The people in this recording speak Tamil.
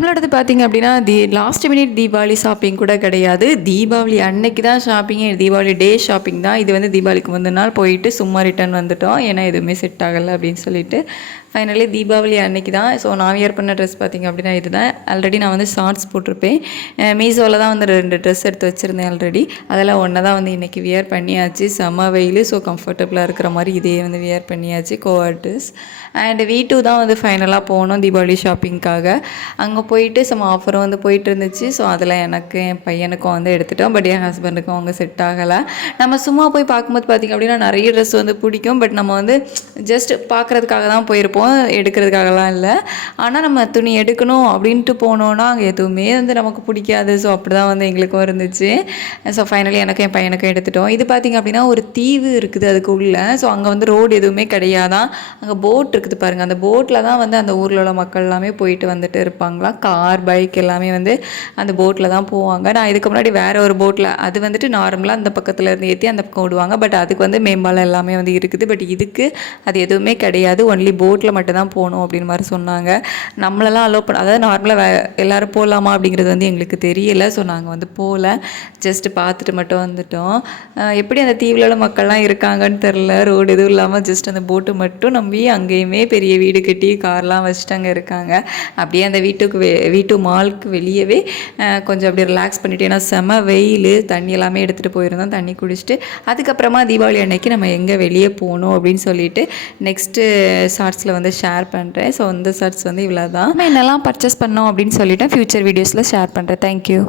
நம்மளோடது பார்த்திங்க அப்படின்னா லாஸ்ட் மினிட் தீபாவளி ஷாப்பிங் கூட கிடையாது. தீபாவளி அன்னைக்கு தான் ஷாப்பிங்கே. தீபாவளி டே ஷாப்பிங் தான். இது வந்து தீபாவளிக்கு முந்தின நாள் போயிட்டு சும்மா ரிட்டர்ன் வந்துட்டோம். ஏன்னா எதுவுமே செட் ஆகலை அப்படின்னு சொல்லிட்டு ஃபைனலி தீபாவளி அன்னைக்கு தான். ஸோ நான் வியர் பண்ண ட்ரெஸ் பார்த்திங்க அப்படின்னா இதுதான். ஆல்ரெடி நான் வந்து ஷார்ட்ஸ் போட்டிருப்பேன். மீஷோவில் தான் வந்து 2 ட்ரெஸ் எடுத்து வச்சுருந்தேன் ஆல்ரெடி. அதெல்லாம் ஒன்று தான் வந்து இன்றைக்கி வியர் பண்ணியாச்சு. செம்ம வெயில். ஸோ கம்ஃபர்டபுளாக இருக்கிற மாதிரி இதே வந்து வியர் பண்ணியாச்சு கோஆட் ட்ரெஸ். அண்ட் V2 தான் வந்து ஃபைனலாக போனோம் தீபாவளி ஷாப்பிங்க்காக. அங்கே போயிட்டு சம் ஆஃபரும் வந்து போயிட்டு இருந்துச்சு. ஸோ அதில் எனக்கு என் பையனுக்கும் வந்து எடுத்துட்டோம். பட் என் ஹஸ்பண்டுக்கும் அவங்க செட் ஆகலை. நம்ம சும்மா போய் பார்க்கும்போது பார்த்திங்க அப்படின்னா நிறைய ட்ரெஸ் வந்து பிடிக்கும். பட் நம்ம வந்து ஜஸ்ட் பார்க்குறதுக்காக தான் போயிருப்போம், எடுக்கிறதுக்காகலாம் இல்லை. ஆனால் நம்ம துணி எடுக்கணும் அப்படின்ட்டு போனோன்னா அங்கே எதுவுமே வந்து நமக்கு பிடிக்காது. ஸோ அப்படி தான் வந்து எங்களுக்கும் இருந்துச்சு. ஸோ ஃபைனலி எனக்கும் என் பையனுக்கும் எடுத்துட்டோம். இது பார்த்திங்க அப்படின்னா ஒரு தீவு இருக்குது அதுக்கு உள்ளே. ஸோ அங்கே வந்து ரோடு எதுவுமே கிடையாதான். அங்கே போட் இருக்குது பாருங்கள். அந்த போட்டில் தான் வந்து அந்த ஊரில் உள்ள மக்கள் எல்லாமே போயிட்டு வந்துட்டு இருப்பாங்களாம். கார் பைக் எல்லாமே வந்து அந்த போட்டில் தான் போவாங்க. நான் இதுக்கு முன்னாடி வேறு ஒரு போட்டில் அது வந்துட்டு நார்மலாக அந்த பக்கத்தில் இருந்து ஏற்றி அந்த பக்கம் விடுவாங்க. பட் அதுக்கு வந்து மேம்பாலம் எல்லாமே வந்து இருக்குது. பட் இதுக்கு அது எதுவுமே கிடையாது. ஒன்லி போட்டில் மட்டும்தான் போகணும் அப்படின்னு மாதிரி சொன்னாங்க. நம்மளெல்லாம் அலோவ் பண்ண, அதாவது நார்மலாக எல்லோரும் போகலாமா அப்படிங்கிறது வந்து எங்களுக்கு தெரியலை. ஸோ நாங்கள் வந்து போகல, ஜஸ்ட்டு பார்த்துட்டு மட்டும் வந்துட்டோம். எப்படி அந்த தீவில் உள்ள மக்கள்லாம் இருக்காங்கன்னு தெரில. ரோடு எதுவும் இல்லாமல் ஜஸ்ட் அந்த போட்டு மட்டும் நம்பி அங்கேயுமே பெரிய வீடு கட்டி கார்லாம் வச்சுட்டு அங்கே இருக்காங்க. அப்படியே அந்த V2 மாலுக்கு வெளியவே கொஞ்சம் அப்படியே ரிலாக்ஸ் பண்ணிவிட்டு, ஏன்னா செம வெயில், தண்ணி எல்லாமே எடுத்துகிட்டு போயிருந்தோம். தண்ணி குடிச்சிட்டு அதுக்கப்புறமா தீபாவளி அன்னைக்கு நம்ம எங்கே வெளியே போகணும் அப்படின்னு சொல்லிட்டு நெக்ஸ்ட்டு ஷார்ட்ஸில் வந்து ஷேர் பண்ணுறேன். ஸோ இந்த ஷார்ட்ஸ் வந்து இவ்வளோ தான். நம்ம என்னெல்லாம் பர்ச்சேஸ் பண்ணோம் அப்படின்னு சொல்லிட்டு ஃப்யூச்சர் வீடியோஸில் ஷேர் பண்ணுறேன். தேங்க்யூ.